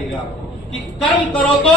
जाएगा कि कर्म करो तो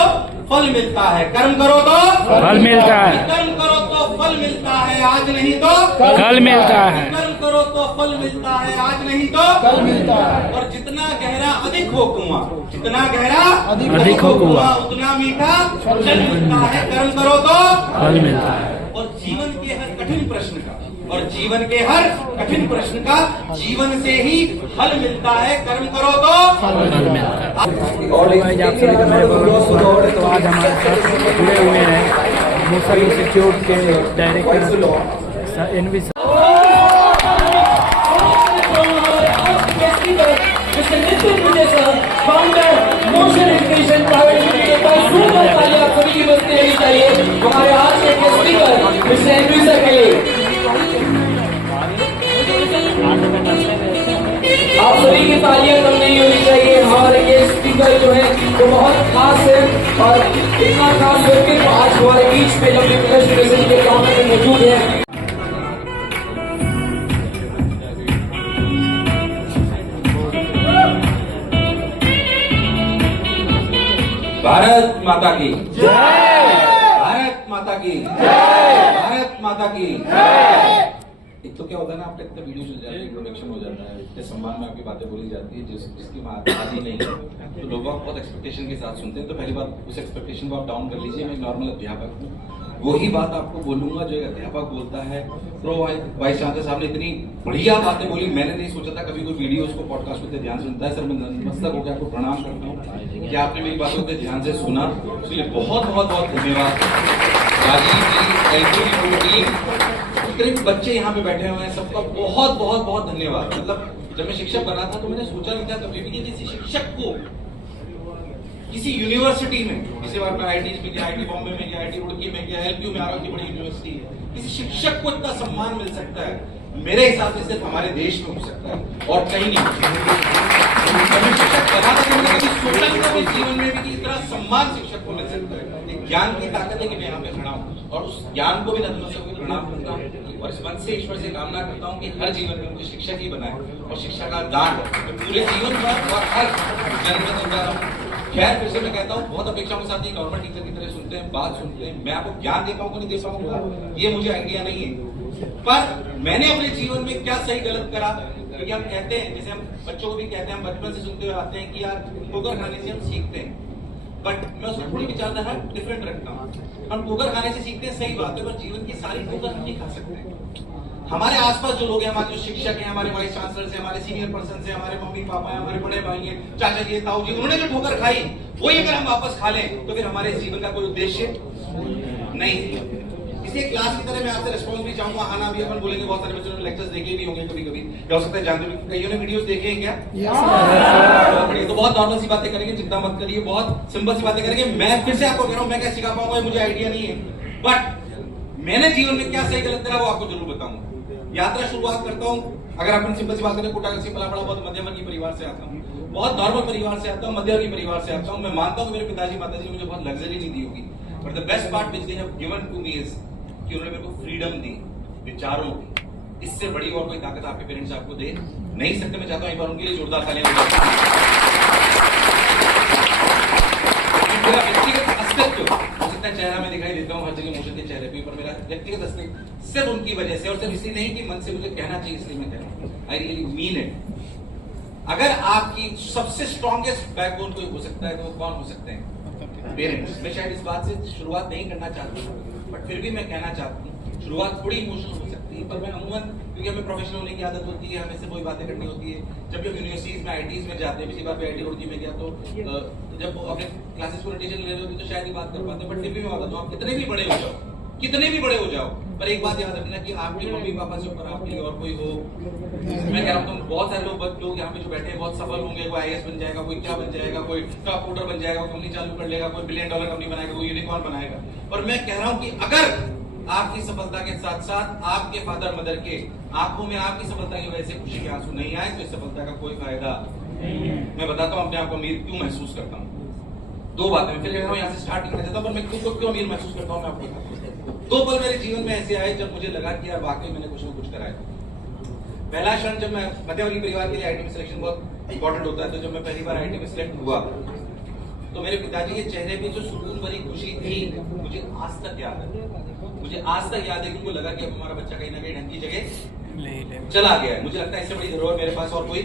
फल मिलता है, कर्म करो तो फल मिलता है, कर्म करो तो फल मिलता है, आज नहीं तो कल मिलता है, कर्म करो तो फल मिलता है, आज नहीं तो कल मिलता है। और जितना गहरा अधिक हो कुआं, जितना गहरा अधिक हो कुआं, उतना मीठा जल मिलता है, कर्म करो तो फल मिलता है। और जीवन के हर कठिन प्रश्न का, और जीवन के हर कठिन प्रश्न का जीवन से ही हल मिलता है, कर्म करो तो फल मिलता है। और भाई आप सभी का मेरे बहुत स्वागत है। तो आज हमारे साथ जुड़े हुए हैं मूसल इंस्टीट्यूट के डायरेक्टर एनवी हमारे आज के स्पीकर मिस्टर एनवी सर के लिए आप सभी की तालियां कम नहीं होनी चाहिए। हमारे ये स्पीकर जो है वो बहुत खास है और इतना खास व्यक्तित्व आज हमारे बीच में जब प्रेजेंटेशन के काउंटर में मौजूद है। भारत माता की जय, भारत माता की जय, भारत माता की जय। एक तो क्या होता है ना, आपका इतना वीडियो चल जाता है, इंट्रोडक्शन हो जाता है, इतने सम्मान में आपकी बातें बोली जाती है जिसकी आदि नहीं है, तो लोग बहुत एक्सपेक्टेशन के साथ सुनते हैं। तो पहली बात, उस एक्सपेक्टेशन को आप डाउन कर लीजिए। मैं एक नॉर्मल अध्यापक हूँ, वही बात आपको बोलूंगा जो एक अध्यापक बोलता है। प्रो वाइस चांसलर साहब ने इतनी बढ़िया बातें बोली, मैंने नहीं सोचा था कभी कोई वीडियो उसको पॉडकास्ट को ध्यान से सुनता है। सर मैं नतमस्तक होकर आपको प्रणाम करता हूँ कि आपने मेरी बातों को ध्यान से सुना, इसलिए बहुत बहुत बहुत धन्यवाद। राजीव जी, एलपी की टीम, इतने बच्चे यहाँ पे बैठे हुए हैं, सबका बहुत बहुत बहुत धन्यवाद। मतलब जब मैं शिक्षक बना था तो मैंने सोचा नहीं था कभी भी कि किसी शिक्षक को किसी यूनिवर्सिटी में, किसी बार मैं आईटी में गया, आईटी बॉम्बे में गया, आईटी रुड़की में गया, एलपीयू में आरोग्य बड़ी यूनिवर्सिटी है, किसी शिक्षक को इतना सम्मान मिल सकता है, मेरे हिसाब से सिर्फ हमारे देश में हो सकता है और कहीं नहीं हो सकता। मैं शिक्षक बना था तो मैंने कभी सोचा नहीं था अपने जीवन में भी कि इतना सम्मान शिक्षक को मिल सकता है। एक ज्ञान की ताकत है कि मैं यहाँ पे खड़ा हूँ और उस ज्ञान को भी नतमस्तक होकर प्रणाम करता हूँ और इस मन से ईश्वर से कामना करता हूँ कि हर जीवन में मुझे शिक्षक ही बनाए और शिक्षा का दान पूरे जीवन भर और हर जन्म में देता रहूं। खैर फिर से मैं कहता हूँ, बहुत अपेक्षाओं के साथ नॉर्मल टीचर की तरह सुनते हैं, बात सुनते हैं। मैं आपको ज्ञान दे पाऊंगा नहीं दे पाऊंगा ये मुझे आइडिया नहीं है, पर मैंने अपने जीवन में क्या सही गलत करा, क्योंकि हम कहते हैं, जैसे हम बच्चों को भी कहते हैं, हम बचपन से सुनते हुए आते हैं कि यार ठोकर खाने से हम सीखते हैं, बट मैं उसमें थोड़ी विचारधारा डिफरेंट रखता हूँ। हम ठोकर खाने से सीखते हैं, सही बात है, पर जीवन की सारी ठोकर हम नहीं खा सकते। हमारे आसपास जो लोग हैं, हमारे जो शिक्षक हैं, हमारे वाइस चांसलर हैं, हमारे सीनियर पर्सन हैं, हमारे मम्मी पापा हैं, हमारे बड़े भाई हैं, चाचा जी, ताऊ जी, उन्होंने जो ठोकर खाई वही अगर हम वापस खा लें तो फिर हमारे जीवन का कोई उद्देश्य नहीं। इसलिए क्लास की तरह मैं आपसे रिस्पॉन्स भी चाहूंगा। हाँ ना भी अपन बोलेंगे, बहुत सारे बच्चों ने लेक्चर्स देखे भी होंगे कभी कभी, हो सकता है जानते भी, कईयों ने वीडियोस देखे हैं क्या? तो बहुत नॉर्मल सी बातें करेंगे, चिंता मत करिए, बहुत सिंपल सी बातें करेंगे। मैं फिर से आपको कह रहा हूँ, मैं क्या सिखा पाऊंगा मुझे आइडिया नहीं है, बट मैंने जीवन में क्या सही गलत करा वो आपको जरूर बताऊंगा। यात्रा शुरुआत करता हूँ, अगर अपन सिंपल सी बात करें, कोटा से पला बड़ा बहुत मध्यम वर्गीय परिवार से आता हूँ, बहुत नॉर्मल परिवार से आता हूँ, मध्य वर्गीय परिवार से आता हूँ। मैं मानता हूँ मेरे पिताजी माताजी ने मुझे बहुत लग्जरी नहीं दी होगी, but the best part which they have given to me is कि उन्होंने मेरे को फ्रीडम दी विचारों की। इससे बड़ी और कोई ताकत आपके पेरेंट्स आपको दे नहीं सकते। मैं चाहता हूँ एक बार उनके लिए जोरदार तालियां हो जाए। मेरा व्यक्तिगत अस्तित्व जितना चेहरा में दिखाई देता हूँ हर जगह मोशन के चेहरे पे, पर मेरा व्यक्तिगत अस्तित्व सिर्फ उनकी वजह से, और सिर्फ इसलिए नहीं कि मन से मुझे कहना चाहिए इसलिए मैं कह रहा हूँ, आई रियली मीन इट। अगर आपकी सबसे स्ट्रॉन्गेस्ट बैकबोन कोई हो सकता है तो वो कौन हो सकते हैं? पेरेंट्स। मैं शायद इस बात से शुरुआत नहीं करना चाहता हूँ, बट फिर भी मैं कहना चाहता हूँ, शुरुआत थोड़ी इमोशनल हो सकती है, पर मैं अमूमन, क्योंकि हमें प्रोफेशनल होने की आदत होती है, हमें से वही बातें करनी होती है। जब भी यूनिवर्सिटीज में आईटीज में जाते हैं, पिछली बार आईटी रुड़की में गया तो जब अपने क्लासेस ओरिएंटेशन ले रहे होते तो शायद ही बात कर पाते, बट फिर भी मैं बताता हूँ, आप कितने भी बड़े हो जाओ, कितने भी बड़े हो जाओ, पर एक बात याद रखना कि आपके मम्मी पापा से ऊपर आपके लिए और कोई हो। मैं कह रहा हूँ, बहुत सारे लोग यहाँ पे जो बैठे हैं बहुत सफल होंगे, कोई आईएएस बन जाएगा, कोई क्या बन जाएगा, कोई टॉप कोडर बन जाएगा, कंपनी चालू कर लेगा, कोई $1 बिलियन कंपनी बनाएगा, कोई यूनिकॉर्न बनाएगा। और मैं कह रहा हूँ कि अगर आपकी सफलता के साथ साथ आपके फादर मदर के आंखों में आपकी सफलता की वजह से खुशी के आंसू नहीं आए तो इस सफलता का कोई फायदा नहीं। मैं बताता हूँ अपने आप को अमीर क्यों महसूस करता हूँ। दो बातें फिर यहाँ से स्टार्ट करना चाहता हूँ, पर मैं खुद को क्यों अमीर महसूस करता हूँ मैं आपको बताता हूँ। दो पल मेरे जीवन में ऐसे आए जब मुझे लगा कि यार वाकई मैंने कुछ न कुछ कराया। पहला क्षण जब मैं मध्यवर्गीय परिवार के लिए आईटी में सिलेक्शन बहुत इंपॉर्टेंट होता है, तो जब मैं पहली बार आईटी में सिलेक्ट हुआ तो मेरे पिताजी के चेहरे पे जो सुकून भरी खुशी थी, मुझे आज तक याद है। मुझे आज तक याद है कि मुझे लगा कि अब हमारा बच्चा कहीं ना कहीं ढंग की जगह चला गया है। मुझे लगता है इससे बड़ी धरोहर मेरे पास और कोई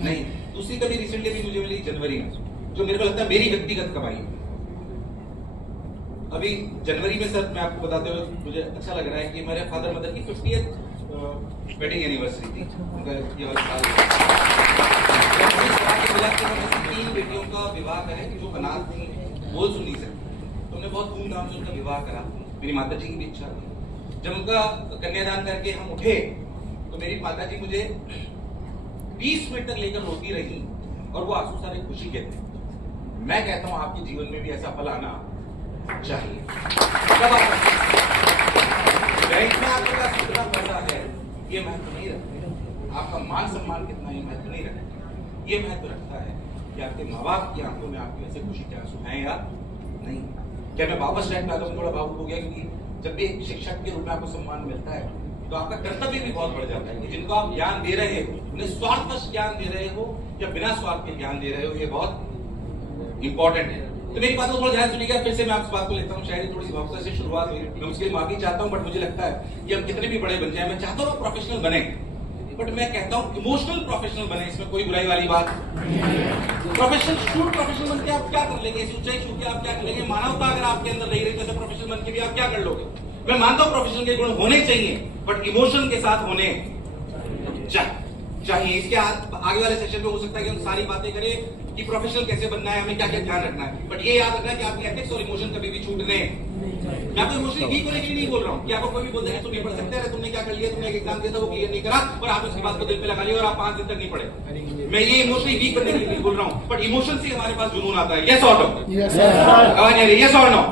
नहीं। दूसरी कभी रिसेंटली भी मुझे मिली जनवरी में, जो मेरे को लगता है मेरी व्यक्तिगत कमाई है। अभी जनवरी में सर मैं आपको बताते हुए मुझे अच्छा लग रहा है कि मेरे फादर मदर की 50th वेडिंग एनिवर्सरी थी। उनका ये वाला साल मिला कि हम 3 बेटियों का विवाह करें जो अनाथ थी, बोल सुन नहीं सकती। तो हमने बहुत धूमधाम से उनका विवाह करा। मेरी माता जी की भी इच्छा थी। जब उनका कन्यादान करके हम उठे तो मेरी माता जी मुझे 20 मिनट तक लेकर रोती रही और वो आंसू सारे खुशी के थे। मैं कहता हूं आपके जीवन में भी ऐसा फल आना चाहिए। बैंक में आपके पास कितना पैसा है ये महत्व नहीं रखता, आपका मान सम्मान कितना ये महत्व नहीं रखता। ये महत्व रखता है कि आपके माँ बाप की आंखों में आपके ऐसे खुशी के आंसू हैं या नहीं। क्या मैं वापस ट्रैक पे आता हूं? थोड़ा भावुक हो गया क्योंकि जब भी एक शिक्षक के रूप में आपको सम्मान मिलता है तो आपका कर्तव्य भी बहुत बढ़ जाता है कि जिनको आप ज्ञान दे रहे हो उन्हें स्वार्थवश ज्ञान दे रहे हो या बिना स्वार्थ के ज्ञान दे रहे हो, ये बहुत इंपॉर्टेंट है। तो मेरी बात को थोड़ा ध्यान सुनिएगा, फिर से मैं आपसे बात को लेता हूँ। शायद थोड़ी सी भावुकता से शुरुआत हुई, मैं उसके लिए माफी चाहता हूँ, बट मुझे लगता है कि हम कितने भी बड़े बन जाए, मैं चाहता हूँ प्रोफेशनल बने, बट मैं कहता हूँ इमोशनल प्रोफेशनल बने। इसमें कोई बुराई वाली बात। प्रोफेशनल शूट प्रोफेशनल बन के आप क्या कर लेंगे? इस ऊंचाई छू के आप क्या कर लेंगे? मानवता अगर आपके अंदर नहीं रही तो प्रोफेशनल बन के भी आप क्या कर लोगे? मैं मानता हूँ प्रोफेशनल के गुण होने चाहिए, बट इमोशन के साथ होने चाहिए। इसके आगे वाले सेशन में हो सकता है कि हम सारी बातें करें कि प्रोफेशनल कैसे बनना है, हमें क्या क्या ध्यान रखना है, बट ये याद रखना है कि आपकी एथिक्स और इमोशन कभी भी छूटने। मैं आपको इमोशनली वीक होने के लिए नहीं बोल रहा हूँ कि आपको कोई भी बोल देगा तुम नहीं पढ़ सकते, अरे तुमने क्या कर लिया, तुमने एक एग्जाम दिया था वो क्लियर नहीं करा और आप उसकी बात को दिल पे लगा लिया और आप 5 दिन तक नहीं पढ़े। मैं ये इमोशनली वीक बनने के लिए नहीं बोल रहा हूँ, बट इमोशन से हमारे पास जुनून आता है। यस और नो? यस और नो?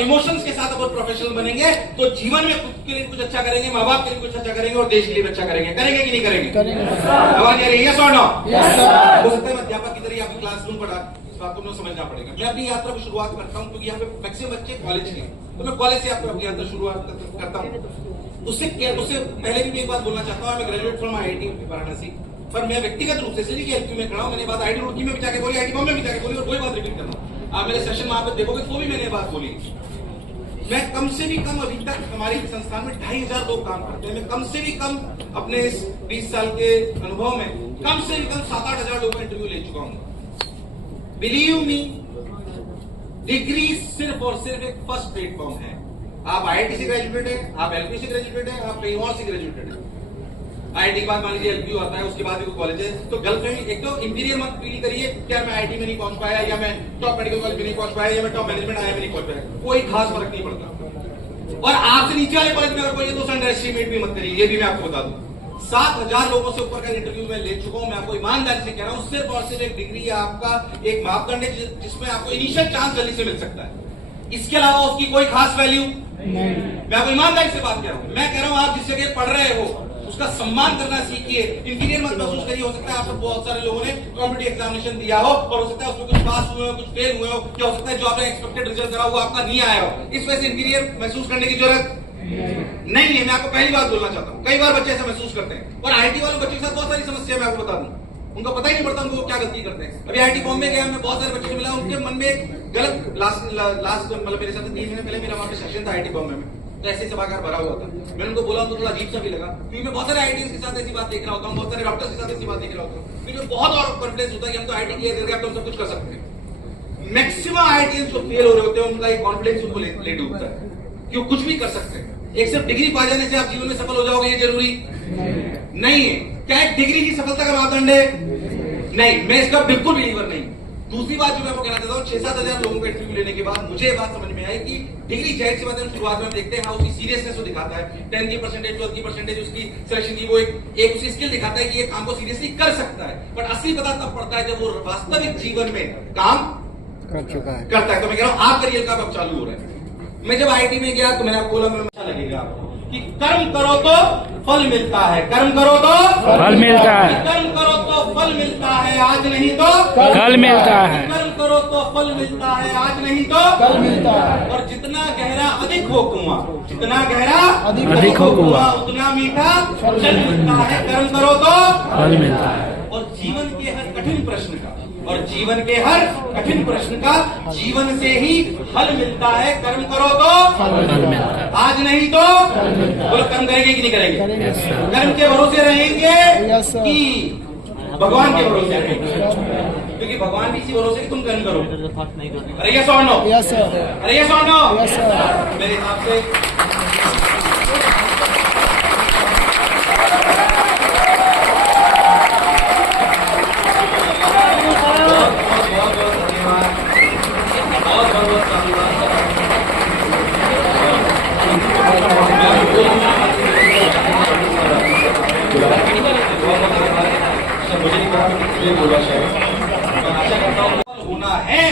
इमोशंस के साथ अगर प्रोफेशनल बनेंगे तो जीवन में खुद के लिए कुछ अच्छा करेंगे, माँ बाप के लिए कुछ अच्छा करेंगे और देश के लिए अच्छा करेंगे। करेंगे कि नहीं करेंगे? यस और नो? हो सकता है मैं अध्यापक की तरह आपकी क्लासरूम पढ़ा, इस बात को समझना पड़ेगा। मैं अपनी यात्रा की शुरुआत करता हूँ क्योंकि यहाँ पे मैक्सिमम बच्चे कॉलेज के, तो मैं कॉलेज से आपको अपनी यात्रा शुरुआत करता हूँ। उससे पहले भी मैं एक बात बोलना चाहता हूँ, मैं ग्रेजुएट फ्रॉम IIT वाराणसी, पर मैं व्यक्तिगत रूप से नहीं कि LQ में खड़ा हूँ, मैंने बात IIT रुड़की में भी जाके बोली, IIT बॉम्बे में भी जाके बोली और वही बात रिपीट करना हूँ। आप मेरे सेशन में आप देखोगे तो भी मैंने बात बोली। मैं कम से भी कम अभी तक हमारे संस्थान में 2500 लोग काम करते हैं। मैं कम से भी कम अपने इस 20 साल के अनुभव में कम से भी कम 7-8 हजार लोगों का इंटरव्यू ले चुका हूं। बिलीव मी, डिग्री सिर्फ और सिर्फ एक फर्स्ट प्लेटफॉर्म है। आप IIT से ग्रेजुएटेड है, आप LP से ग्रेजुएटेड है, आप कहीं और से ग्रेजुएटेड है। IIT के बाद मान लीजिए LPU आता है, उसके बाद भी कोई कॉलेज है, तो गलत में एक तो इंटीरियर मत फील करिए क्या मैं IIT में नहीं पहुंच पाया या मैं टॉप मेडिकल कॉलेज में नहीं पहुंच पाया या मैं टॉप मैनेजमेंट आया में नहीं पहुंच पाया, कोई खास फर्क नहीं पड़ता। और आपसे नीचे वाले कॉलेज में अगर कोई तो अंडर एस्टिमेट भी मत करिए, ये भी मैं आपको बता दूं। 7000 लोगों से ऊपर का इंटरव्यू मैं ले चुका हूं। मैं आपको ईमानदारी से कह रहा हूं, सिर्फ और सिर्फ एक डिग्री आपका एक मापदंड है जिसमें आपको इनिशियल चांस जल्दी से मिल सकता है। इसके अलावा उसकी कोई खास वैल्यू नहीं। मैं आपको ईमानदारी से बात कर रहा हूं। मैं कह रहा हूं आप जिस जगह पढ़ रहे हो उसका सम्मान करना सीखिए, इंटीरियर मत महसूस करिए। हो सकता है आप सब बहुत सारे लोगों ने कॉम्पिटिटिव एग्जामिनेशन दिया हो और हो सकता है उसमें कुछ पास हुए हो, कुछ फेल हुए हो, या हो सकता है जो आपने एक्सपेक्टेड रिजल्ट करा वो आपका नहीं आया हो। इस वजह से इंटीरियर महसूस करने की जरूरत नहीं है। मैं आपको पहली बात बोलना चाहता हूँ, कई बार बच्चे ऐसा महसूस करते हैं और IIT वाले बच्चों के साथ बहुत सारी समस्या मैं आपको बता दूं, उनको पता ही नहीं पड़ता उनको क्या गलती करते हैं। अभी IIT बॉम्बे गया, मैं बहुत सारे बच्चों से मिला, उनके मन में एक गलत लास्ट मतलब मेरे साथ 3 महीने पहले मेरा वहां पे सेशन था IIT बॉम्बे में, तो ऐसे सभागार भरा हुआ था। मैंने उनको बोला तो थोड़ा अजीब सा भी लगा क्योंकि मैं बहुत सारे IITs के साथ ऐसी बात देख रहा होता हूँ, बहुत सारे डॉक्टर्स के साथ ऐसी बात देख रहा होता हूँ, क्योंकि बहुत और कॉन्फिडेंस होता है कि हम तो IIT क्लियर करके अब तो हम सब कुछ कर सकते हैं। मैक्सिमम IITs जो फेल हो रहे होते हैं उनका एक कॉन्फिडेंस उनको ले डूबता है कि वो कुछ भी कर सकते हैं। एक सिर्फ डिग्री पा जाने से आप जीवन में सफल हो जाओगे ये जरूरी नहीं है। क्या एक डिग्री ही सफलता का मापदंड है? नहीं, मैं इसका बिल्कुल बिलीवर नहीं। दूसरी बात जो मैं आपको कहना चाहता हूँ, 6-7 हजार लोगों का इंटरव्यू लेने के बाद मुझे ये बात समझ में आई कि डिग्री जाहिर सी बात है शुरुआत में हम देखते हैं हाँ उसकी सीरियसनेस को दिखाता है, 10 की परसेंटेज 12 की परसेंटेज उसकी सिलेक्शन की वो एक उसकी स्किल दिखाता है कि ये काम को सीरियसली कर सकता है, बट असली पता तब पड़ता है जब वो वास्तविक जीवन में काम कर चुका है करता है। तो मैं कह रहा हूँ आप करियर का अब चालू हो रहा है। मैं जब IIT में गया तो मैंने आपको बोला मैं अच्छा लगेगा आपको कि कर्म करो तो फल मिलता है, कर्म करो तो फल मिलता है, कर्म करो तो फल मिलता है, आज नहीं तो कल मिलता है, कर्म करो तो फल मिलता है, आज नहीं तो कल मिलता है। और जितना गहरा अधिक हो कुआं, जितना गहरा अधिक हो कुआं, उतना मीठा जल मिलता है। कर्म करो तो फल मिलता है। और जीवन के हर कठिन प्रश्न का और जीवन के हर कठिन प्रश्न का जीवन से ही हल मिलता है। कर्म करो तो आज नहीं तो बोलो, कर्म करेंगे कि नहीं करेंगे? कर्म के भरोसे रहेंगे कि भगवान के भरोसे रहेंगे? क्योंकि भगवान भी इसी भरोसे कि तुम कर्म करो। अरे यस और नो? अरे यस और नो? मेरे हिसाब से होना है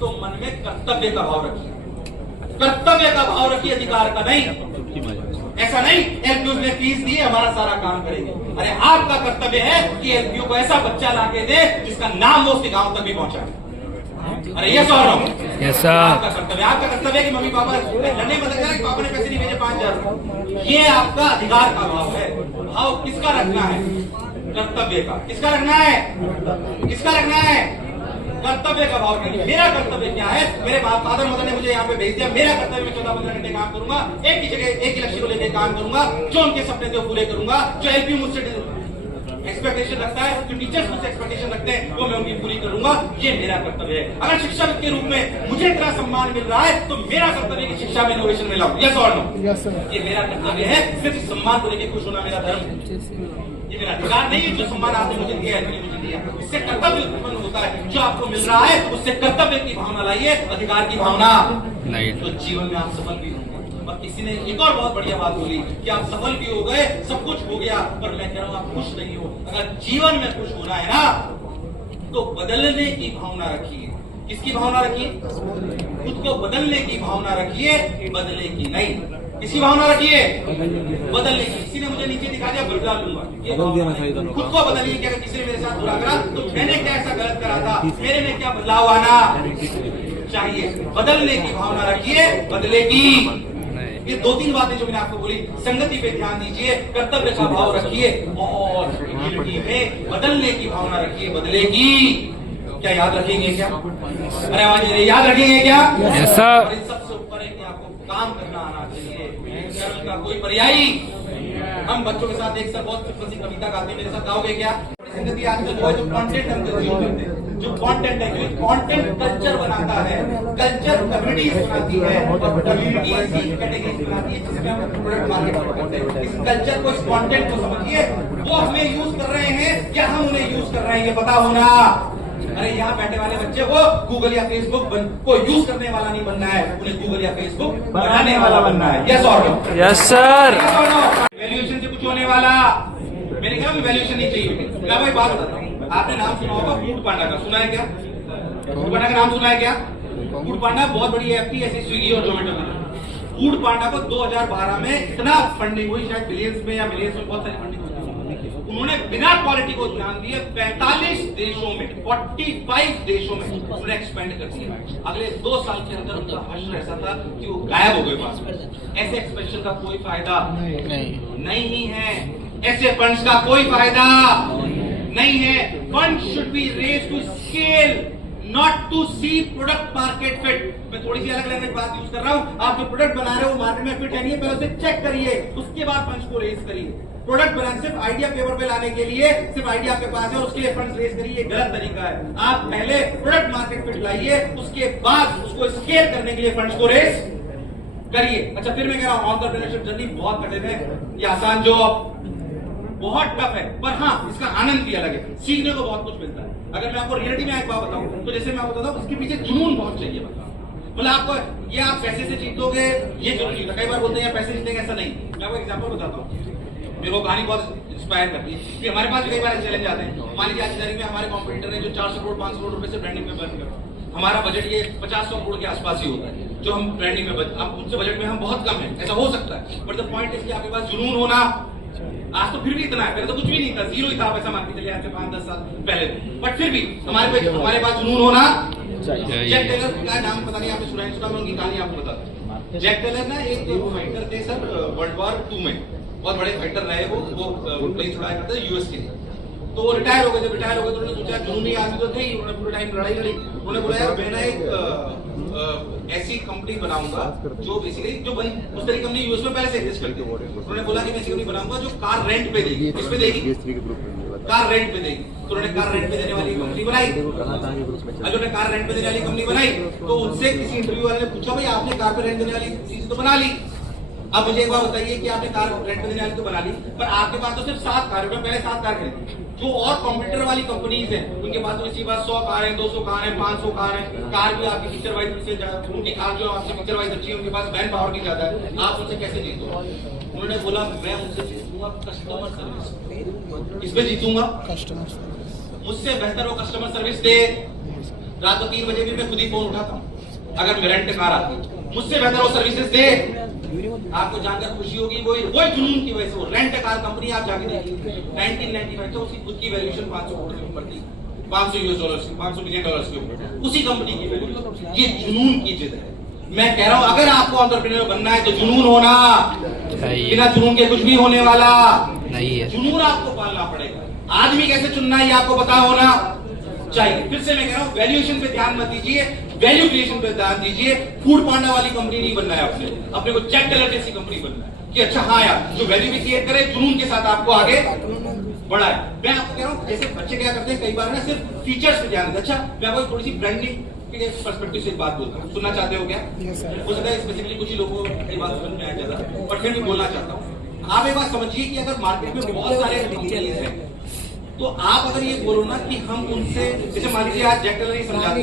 तो मन में कर्तव्य का भाव रखिए, कर्तव्य का भाव रखिए, अधिकार का नहीं। ऐसा नहीं एलपीयू ने फीस दी हमारा सारा काम करेंगे। अरे आपका कर्तव्य है कि एलपीयू को ऐसा बच्चा लाके दे जिसका नाम वो उसके गांव तक भी पहुंचाए। अरे ये सौ यस सर, आपका कर्तव्य है कि मम्मी पापा लड़ने मत करें कि पापा ने पैसे नहीं भेजे 5,000। ये आपका अधिकार का भाव है। भाव किसका रखना है? कर्तव्य का। किसका रखना है? किसका रखना है? कर्तव्य का भाव नहीं। मेरा कर्तव्य क्या है? मेरे फादर मदर ने मुझे यहाँ पे भेज दिया, मेरा कर्तव्य मैं 14-15 घंटे काम करूंगा, एक ही जगह एक ही लक्ष्य को लेकर काम करूंगा, जो उनके सपने थे वो पूरे करूंगा, जो एलपीयू मुझसे एक्सपेक्टेशन रखता है, जो टीचर्स मुझसे एक्सपेक्टेशन रखते हैं वो मैं उनकी पूरी करूंगा। ये मेरा कर्तव्य है। अगर शिक्षक के रूप में मुझे इतना सम्मान मिल रहा है तो मेरा कर्तव्य है कि शिक्षा में इनोवेशन में लाऊं। यस और नो? ये मेरा कर्तव्य है। सिर्फ सम्मान को लेकर खुश होना मेरा धर्म, ये मेरा अधिकार नहीं है। जो सम्मान आपने मुझे दिया है, मुझे दिया, इससे कर्तव्य उत्पन्न होता है। जो आपको मिल रहा है उससे कर्तव्य की भावना लाइए, अधिकार की भावना नहीं, तो जीवन में आप सफल भी होंगे। और किसी ने एक और बहुत बढ़िया बात बोली कि आप सफल भी हो गए, सब कुछ हो गया, पर मैं कह रहा हूं आप खुश नहीं हो। अगर जीवन में खुश होना है ना तो बदलने की भावना रखिए। किसकी भावना रखिए? खुद को बदलने की भावना रखिए, बदले की नहीं। किसकी भावना रखिए? बदलने की। किसी ने मुझे नीचे दिखा दिया, बदला लूंगा। खुद को बदलिए कि अगर किसी ने मेरे साथ बुरा करा तो मैंने क्या ऐसा गलत करा था, मेरे में क्या बदलाव आना चाहिए। बदलने की भावना रखिए, बदले की। ये 2-3 बातें जो मैंने आपको बोली, संगति पे ध्यान दीजिए, कर्तव्य का भाव रखिए और यूनिटी में बदलने की भावना रखिए, बदले की। क्या याद रखेंगे क्या? अरे आवाज मेरे याद रखेंगे क्या? Yes sir. इन सबसे ऊपर है कि आपको काम करना आना चाहिए। कर्म का कोई पर्यायी। हम बच्चों के साथ एक साथ बहुत प्रसिद्ध कविता गाते हैं, मेरे साथ गाओगे क्या? संगति आजकल जो है, जो कंटेंट हम कंज्यूम करते हैं, जो कंटेंट है, कंटेंट कल्चर बनाता है, कल्चर कम्युनिटीज बनाती है और कम्युनिटी ऐसी कैटेगरीज बनाती है जिसमें हम प्रोडक्ट मार्केट करते हैं। इस कल्चर को, इस कंटेंट को समझिए, वो हमें यूज कर रहे हैं या हम उन्हें यूज कर रहे हैं, ये पता होना। अरे यहाँ बैठे वाले बच्चे को गूगल या फेसबुक को यूज करने वाला नहीं बनना है, उन्हें गूगल या फेसबुक बनाने वाला बनना है। यस और नो? Yes sir. वैल्यूएशन से कुछ होने वाला, मैंने कहा वैल्यूएशन नहीं चाहिए। क्या भाई बात बताता हूँ, आपने नाम सुना होगा फूड पांडा का, सुना है क्या? फूड पांडा का नाम सुना है क्या? फूड पांडा बहुत बड़ी ऐप थी, ऐसी स्विगी और जोमेटो की। फूड पांडा को 2012 में इतना फंडिंग हुई, शायद बिलियंस में या मिलियंस में, बहुत सारी फंडिंग हुई। उन्होंने बिना क्वालिटी को ध्यान दिए 45 देशों में, 45 देशों में उन्होंने एक्सपेंड कर दिया। अगले 2 साल के अंदर उनका हश्र ऐसा था कि वो गायब हो गए पास में। ऐसे एक्सपेंशन का कोई फायदा नहीं है। ऐसे फंड्स का कोई फायदा नहीं है। Fund should be raise to scale, not to see product market fit. मैं थोड़ी सी अलग लैंग्वेज बात यूज कर रहा हूं। आप जो प्रोडक्ट बना रहे हो मार्केट में फिट है नहीं है, पहले उसे चेक करिए, उसके बाद फंड्स को रेज करिए। प्रोडक्ट बनाने सिर्फ आइडिया पेपर पे लाने के लिए, सिर्फ आइडिया आपके पास है और उसके लिए फंड्स रेज करिए, गलत तरीका है। आप पहले प्रोडक्ट मार्केट फिट लाइए, उसके बाद उसको स्केल करने के लिए फंड्स को रेज करिए। अच्छा, फिर मैं कह रहा हूं एंटरप्रेन्योरशिप जर्नी बहुत कठिन है, ये आसान जॉब बहुत टफ है, पर हाँ इसका आनंद भी अलग है, सीखने को बहुत कुछ मिलता है। अगर मैं आपको रियलिटी में एक बात बताऊं तो जैसे मैं आपको बताता हूं, उसके पीछे जुनून बहुत चाहिए। मतलब आपको ये आप पैसे से जीतोगे ये जरूरी है। कई बार बोलते हैं पैसे जीतेंगे, ऐसा नहीं। मैं आपको एग्जांपल बताता हूँ, मेरे को कहानी बहुत इंस्पायर करती है कि हमारे पास कई बार चैलेंज आते हैं। मान लीजिए आज की तारीख में हमारे कॉम्पिटिटर है जो 400 करोड़ 500 करोड़ रुपए से ब्रांडिंग में बर्न कर, हमारा बजट ये 50-100 करोड़ के आसपास ही होता है जो हम ब्रांडिंग में अब उनसे बजट में हम बहुत कम है, ऐसा हो सकता है। बट द पॉइंट इज कि आपके पास जुनून होना। आज तो फिर भी इतना है, पहले तो कुछ भी नहीं था, जीरो ही था पैसा, मान के चलिए आज से 5-10 साल पहले। बट फिर भी हमारे पास जुनून होना। जैक टेलर का नाम पता नहीं आपने सुना है, मैं उनकी कहानी आपको बताता हूँ। जैक टेलर ना एक फाइटर थे सर, वर्ल्ड वॉर 2 में बहुत बड़े फाइटर रहे। वो प्लेन उड़ाया करते थे यूएस के लिए। तो वो रिटायर हो गए। जब रिटायर हो गए तो उन्होंने सोचा, जुनूनी आदमी तो थे ही, उन्होंने पूरे टाइम लड़ाई लड़ी। उन्होंने बोला यार मैं ना एक ऐसी कंपनी बनाऊंगा जो बेसिकली जो बनी उस तरह की कंपनी यूएस में पहले से एग्जिस्ट करती है। उन्होंने बोला कि मैं ऐसी कंपनी बनाऊंगा जो कार रेंट पे देगी। किस पे देगी? कार रेंट पे देगी। तो उन्होंने कार रेंट पे देने वाली कंपनी बनाई। अब उन्होंने कार रेंट पे देने वाली कंपनी बनाई तो उनसे किसी इंटरव्यू वाले ने पूछा, भाई आपने कार पे रेंट देने वाली चीज तो बना ली, अब मुझे एक बार बताइए कि आपने कार रेंट पे देने वाली तो बना ली, पर आपके पास तो सिर्फ 7 कार है। पहले 7 कार खरीदी। जो और कॉम्पिटिटर वाली कंपनीज हैं उनके पास तो किसी पास 100 कार है, 200 कार है, 500 कार है। कार भी आपकी फीचर वाइज से उनकी कार जो आपसे फीचर वाइज अच्छी है, उनके पास मैन पावर भी ज्यादा है, आप उनसे कैसे जीतो? उन्होंने बोला मैं उनसे जीतूंगा कस्टमर सर्विस। इसमें जीतूंगा मुझसे बेहतर वो कस्टमर सर्विस दे। रात को 3 बजे भी मैं खुद ही फोन उठाता हूँ अगर मेरा रेंट कार आती, मुझसे बेहतर वो सर्विसेज दे। आपको जानकर खुशी होगी, वही जुनून की वजह से वो रेंट कार कंपनी आप जाके देखिए 1995 तो उसकी खुद की वैल्यूएशन 500 करोड़ के ऊपर थी, $500 की, $500 बिलियन के ऊपर उसी कंपनी की वैल्यूएशन। ये जुनून की जिद है। मैं कह रहा हूं अगर आपको एंटरप्रेन्योर बनना है तो जुनून होना, बिना जुनून के कुछ भी होने वाला नहीं है। जुनून आपको पालना पड़ेगा। आदमी कैसे चुनना है ये आपको पता होना चाहिए। फिर से मैं कह रहा हूं वैल्यूएशन पे ध्यान मत दीजिए, वैल्यू क्रिएशन पे ध्यान दीजिए। फूड पांडा वाली कंपनी नहीं बनना है अपने को जैक टेलर जैसी कंपनी बनना है कि अच्छा हाँ यार जो वैल्यू भी क्रिएट करे जुनून के साथ आपको आगे बढ़ाए। मैं आपको कह रहा हूं जैसे बच्चे क्या करते हैं कई बार ना सिर्फ फीचर्स पे ध्यान देते। अच्छा मैं आपको थोड़ी सी ब्रांडिंग के पर्सपेक्टिव से एक बात बोलता हूँ, सुनना चाहते हो क्या? हो सकता है स्पेसिफिकली कुछ ही लोगों को बात समझ में आए ज्यादा, पर फिर भी बोलना चाहता हूँ। आप एक बात समझिए कि अगर मार्केट में बहुत सारे कंपनीज हैं तो आप अगर ये बोलो ना कि हम उनसे, जैसे मान लीजिए आज जैक टेलर ही समझाते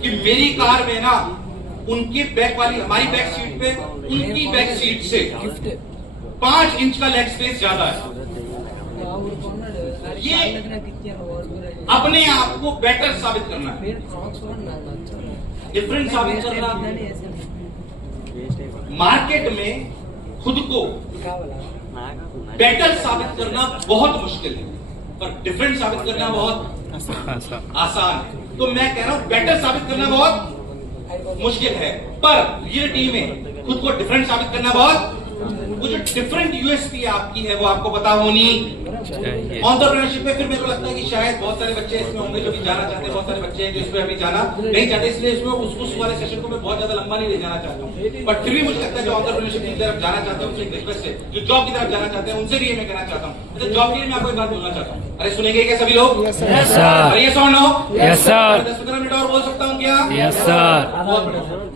कि मेरी कार में ना उनकी बैक वाली हमारी बैक सीट पे उनकी बैक सीट से 5 इंच का लेग स्पेस ज्यादा है। ये अपने आप को बेटर साबित करना है, डिफरेंट साबित करना। मार्केट में खुद को बेटर साबित करना बहुत मुश्किल है, पर डिफरेंट साबित करना बहुत आसान है। तो मैं कह रहा हूं बेटर साबित करना बहुत मुश्किल है, पर रियलिटी में खुद को डिफरेंट साबित करना बहुत, वो जो डिफरेंट यूएसपी आपकी है वो आपको पता होनी चाहिए। एंटरप्रेन्योरशिप में फिर मेरे को लगता है कि शायद बहुत सारे बच्चे इसमें होंगे जो भी जाना चाहते हैं, बहुत सारे बच्चे हैं जो इसमें अभी जाना नहीं चाहते, इसलिए इसमें उस वाले सेशन को मैं बहुत ज्यादा लंबा नहीं ले जाना चाहता हूँ। बट फिर भी मुझे लगता है जो एंटरप्रेन्योरशिप की तरफ जाना चाहते हैं उनसे एक रिक्वेस्ट है, जो जॉब की तरफ जाना चाहते हैं उनसे भी ये मैं कहना चाहता हूँ। तो जॉब के लिए मैं आपको एक बात बोलना चाहता हूँ। अरे सुनेंगे क्या सभी लोग? अरे ये साउंड हो? 10-15 मिनट और बोल सकता हूँ क्या? Yes sir.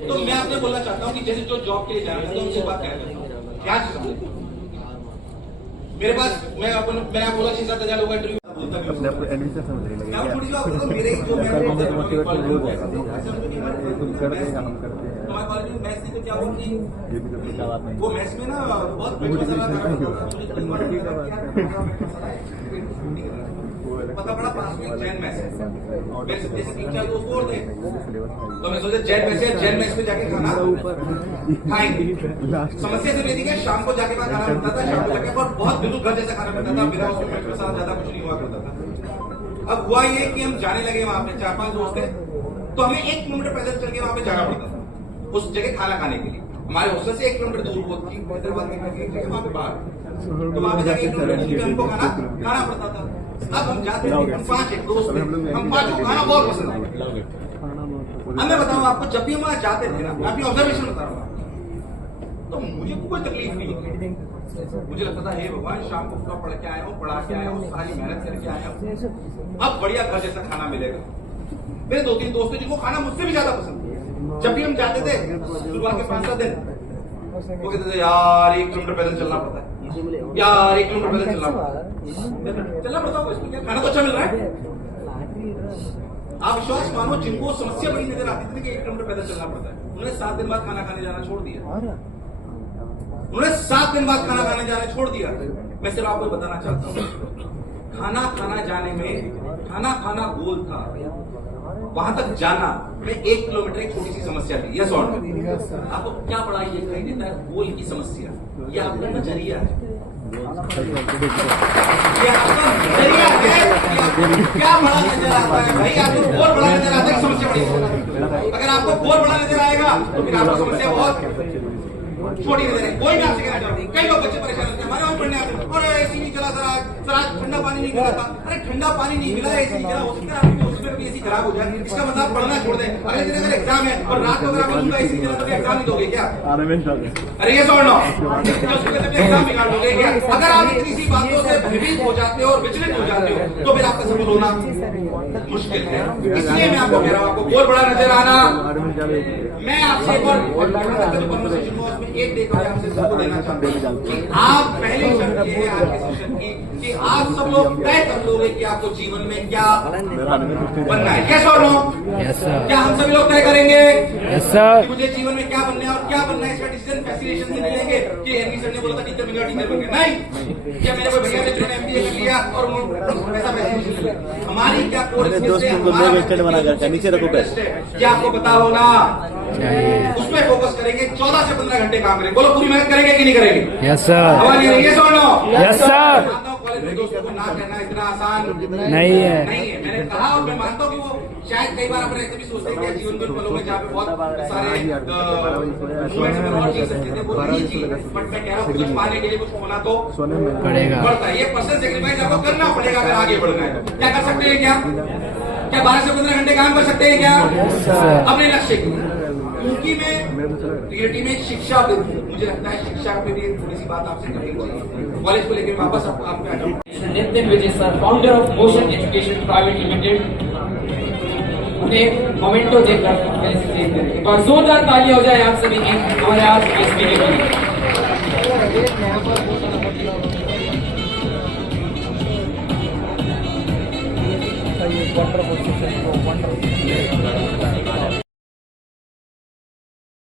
तो मैं आपसे बोलना चाहता हूँ कि जैसे जो जॉब के लिए जाना चाहते हैं उनसे बात कहना चाहता हूँ। क्या चीज मेरे पास मैंने आप बोला 6-7 हजार लोगों का इंटरव्यू हमारे कॉलेज में मैथ्स तो क्या होगी वो मैथ्स में ना बहुत पता पड़ा पास में जैन मैथ्स जैसे 3-4 दोस्त और थे तो मैं सोचा जैन मैथ्स में जाके खाना खाएंगे। समस्या सिर्फ ये थी कि शाम को जाके वहां खाना मिलता था, शाम को जाके और बहुत बिल्कुल घर जैसा खाना मिलता था, बिना उसके पेट के साथ ज्यादा कुछ नहीं हुआ करता था। अब हुआ ये कि हम जाने लगे वहां पे 4-5 दोस्त थे, तो हमें 1 किलोमीटर पैदल चल के वहां पे जाना पड़ता था उस जगह खाना खाने के लिए। हमारे हॉस्टल से 1 किलोमीटर दूर होती हैदराबाद में वहां पे बाहर, तो वहां पे जाके 1 किलोमीटर हमको खाना पड़ता था। अब हम जाते थे, हम 5 दोस्त थे, हम 5 को खाना बहुत पसंद आता। अब मैं बताऊं आपको, जब भी हम वहां जाते थे ना, मैं अपनी ऑब्जर्वेशन बता रहा हूं, तो मुझे कोई तकलीफ नहीं होती। मुझे लगता था हे भगवान शाम को पूरा पढ़ के आया हूँ, पढ़ा के आया हूँ, सारी मेहनत करके आया हूँ, अब बढ़िया घर जैसा खाना मिलेगा। मेरे 2-3 दोस्त थे जिनको खाना मुझसे भी ज्यादा पसंद है। जब भी हम जाते थे शुरुआत के 5-7 दिन वो कहते थे यार 1 किलोमीटर पैदल चलना पड़ता है, यार 1 किलोमीटर पैदल चलना पड़ता है, इसमें क्या खाना तो अच्छा मिल रहा है। आप विश्वास मानो जिनको समस्या बड़ी नजर आती थी कि 1 किलोमीटर पैदल चलना पड़ता है, उन्होंने 7 दिन बाद खाना खाने जाना छोड़ दिया। उन्होंने 7 दिन बाद खाना खाने जाना छोड़ दिया। मैं सिर्फ आपको बताना चाहता हूँ खाना खाना जाने में खाना गोल था, वहां तक जाना में 1 किलोमीटर एक छोटी सी समस्या थी। यस और आपको क्या बड़ा ये दिखाई देता है गोल की समस्या, ये आपका नजरिया है, ये आपका नजरिया है। क्या बड़ा नजर आता है भाई? आपको गोल बड़ा नजर आता है, समस्या बड़ी। अगर आपको गोल बड़ा नजर आएगा तो फिर आपको समस्या बहुत छोटी नहीं दे रहे। कोई मैं आपसे कहना चाह रहा हूँ, कई लोग बच्चे परेशान होते हैं, हमारे वहाँ पढ़ने आते हैं और एसी नहीं चला सर आज ठंडा पानी नहीं मिला था। अरे ठंडा पानी नहीं मिला, एसी नहीं चला, हो सकता है आपकी उसमें भी एसी खराब हो जाए, इसका मतलब आप पढ़ना छोड़ दें। अगले दिन अगर एग्जाम है और रात को अगर आप उनका एसी चला तो एग्जाम नहीं दोगे क्या? अरे ये छोड़ लो, एग्जाम बिगाड़ दोगे क्या? अगर आप इतनी सी बातों से भयभीत हो जाते हो और विचलित हो जाते हो तो फिर आपका सफल होना मुश्किल है। इसलिए मैं आपको कह रहा हूँ, आपको बहुत बड़ा नजर आना। मैं आपसे एक और एक देखो आपसे सबको देना चाहता हूँ कि आप पहली शर्त ये है आपके सेशन की कि आप सब लोग तय कर लोगे कि आपको जीवन में क्या बनना है। कैसे और नो? क्या हम सभी लोग तय करेंगे कि मुझे जीवन में क्या बनना है और क्या बनना है? इसका डिसीजन फैसिलिटेशन से नहीं लेंगे कि एमपी सर ने बोला था टीचर बन गया टीचर बन गया, नहीं। क्या मेरे कोई भैया मित्र ने एमबीए कर लिया और ऐसा फैसिलिटेशन? हमारी क्या कोर्स क्या आपको पता होना, उसमें फोकस करेंगे, 14 से 15 घंटे काम करेंगे। बोलो पूरी मेहनत करेंगे कि नहीं करेंगे? Yes sir. ये सुनो, यस सर। कॉलेज में दोस्तों को ना कहना इतना आसान नहीं है। मैंने कहा और मैं मानता हूँ कि वो शायद कई बार अपने ऐसे भी सोचते हैं कि जीवन के पलों में जहाँ पे बहुत सारे वो नहीं चाहिए, बट मैं कह रहा हूँ कुछ पाने के लिए कुछ होना तो पड़ता है। ये पर्सनल सेक्रीफाइस आपको करना पड़ेगा अगर आगे बढ़ना है। क्या कर सकते हैं? क्या 12 से 15 घंटे काम कर सकते हैं क्या अपने लक्ष्य की? क्योंकि मैं रियलिटी में शिक्षा, मुझे लगता है शिक्षा पे भी थोड़ी सी बात आपसे करनी चाहिए। कॉलेज को लेकर वापस आप पे आ जाऊँ। Nitin Vijay sir, founder of Motion Education private limited, उन्हें मोमेंटो देकर एक बार जोरदार तालियां हो जाए आप सभी की हमारे आज के स्पीकर के लिए।